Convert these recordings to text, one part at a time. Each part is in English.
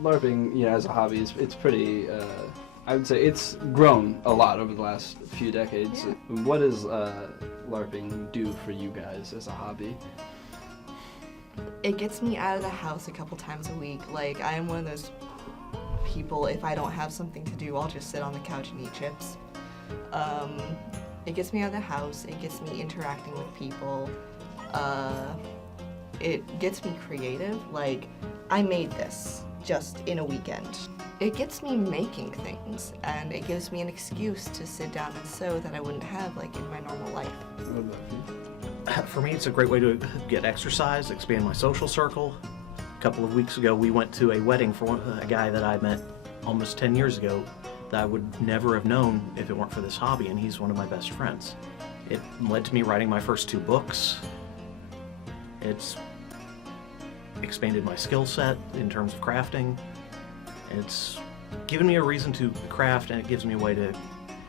LARPing, as a hobby, it's pretty. I would say it's grown a lot over the last few decades. Yeah. What does LARPing do for you guys as a hobby? It gets me out of the house a couple times a week. Like, I am one of those people, if I don't have something to do, I'll just sit on the couch and eat chips. It gets me out of the house, it gets me interacting with people, it gets me creative. Like, I made this just in a weekend. It gets me making things, and it gives me an excuse to sit down and sew that I wouldn't have, like, in my normal life. What about you? For me, it's a great way to get exercise, expand my social circle. A couple of weeks ago, we went to a wedding for a guy that I met almost 10 years ago that I would never have known if it weren't for this hobby, and he's one of my best friends. It led to me writing my first 2 books. It's expanded my skill set in terms of crafting. It's given me a reason to craft, and it gives me a way to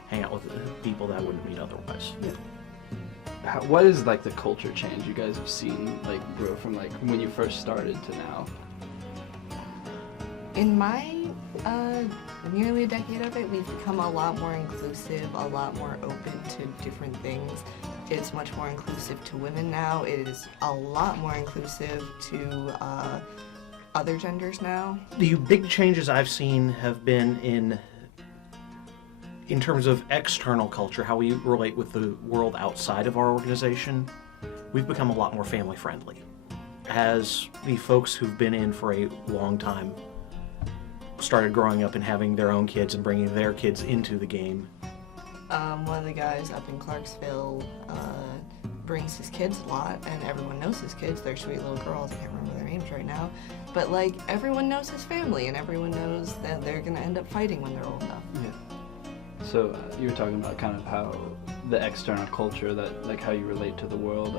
hang out with people that I wouldn't meet otherwise. Yeah. What is like the culture change you guys have seen like grow from like when you first started to now? In my nearly a decade of it, we've become a lot more inclusive, a lot more open to different things. It's much more inclusive to women now. It is a lot more inclusive to other genders now. The big changes I've seen have been in terms of external culture, how we relate with the world outside of our organization. We've become a lot more family friendly. As the folks who've been in for a long time started growing up and having their own kids and bringing their kids into the game. One of the guys up in Clarksville brings his kids a lot, and everyone knows his kids. They're sweet little girls. I can't remember their names right now. But, like, everyone knows his family, and everyone knows that they're going to end up fighting when they're old enough. Yeah. So you were talking about kind of how the external culture, that like how you relate to the world.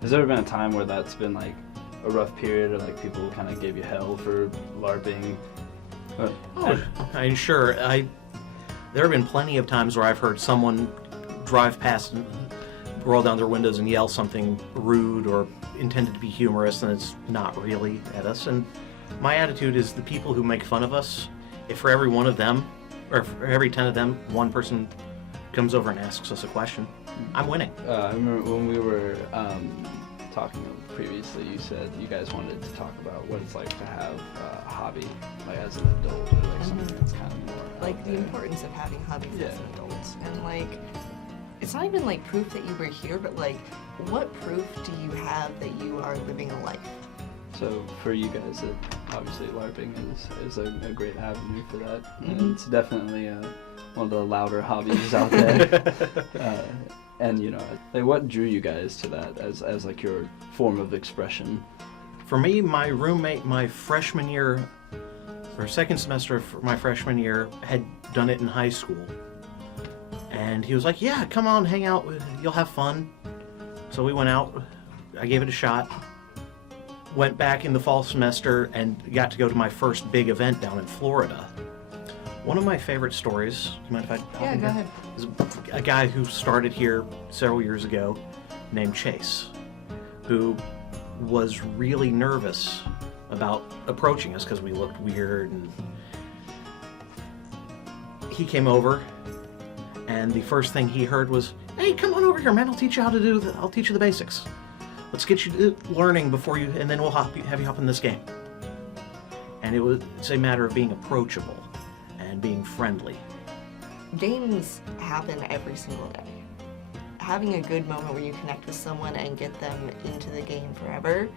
Has there ever been a time where that's been like a rough period, or like people kind of gave you hell for LARPing? I'm sure. There have been plenty of times where I've heard someone drive past and roll down their windows and yell something rude or intended to be humorous, and it's not really at us. And my attitude is the people who make fun of us, if for every one of them, or for every 10 of them, one person comes over and asks us a question, I'm winning. I remember when we were talking previously, you said you guys wanted to talk about what it's like to have a hobby, like as an adult, or like something that's kind of more like the importance of having hobbies as an adult. And like, it's not even like proof that you were here, but like, what proof do you have that you are living a life? So for you guys, obviously LARPing is a great avenue for that. Mm-hmm. And it's definitely one of the louder hobbies out there. And like what drew you guys to that as like your form of expression? For me, my roommate, my freshman year, or second semester of my freshman year, had done it in high school. And he was like, yeah, come on, hang out, you'll have fun. So we went out, I gave it a shot, went back in the fall semester and got to go to my first big event down in Florida. One of my favorite stories, do you mind if I hop Yeah, in go here? ahead. Is a guy who started here several years ago named Chase, who was really nervous about approaching us because we looked weird. And he came over, and the first thing he heard was, "Hey, come on over here, man! I'll teach you how to I'll teach you the basics. Let's get you learning before you, and then we'll have you hop in this game." And it's a matter of being approachable and being friendly. Games happen every single day. Having a good moment where you connect with someone and get them into the game forever,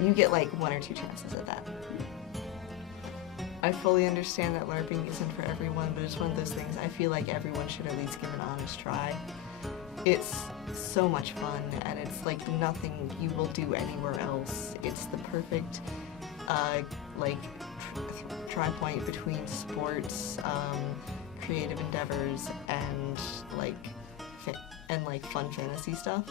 you get like 1 or 2 chances at that. I fully understand that LARPing isn't for everyone, but it's one of those things I feel like everyone should at least give an honest try. It's so much fun, and it's like nothing you will do anywhere else. It's the perfect tri-point between sports, creative endeavors, and like fun fantasy stuff.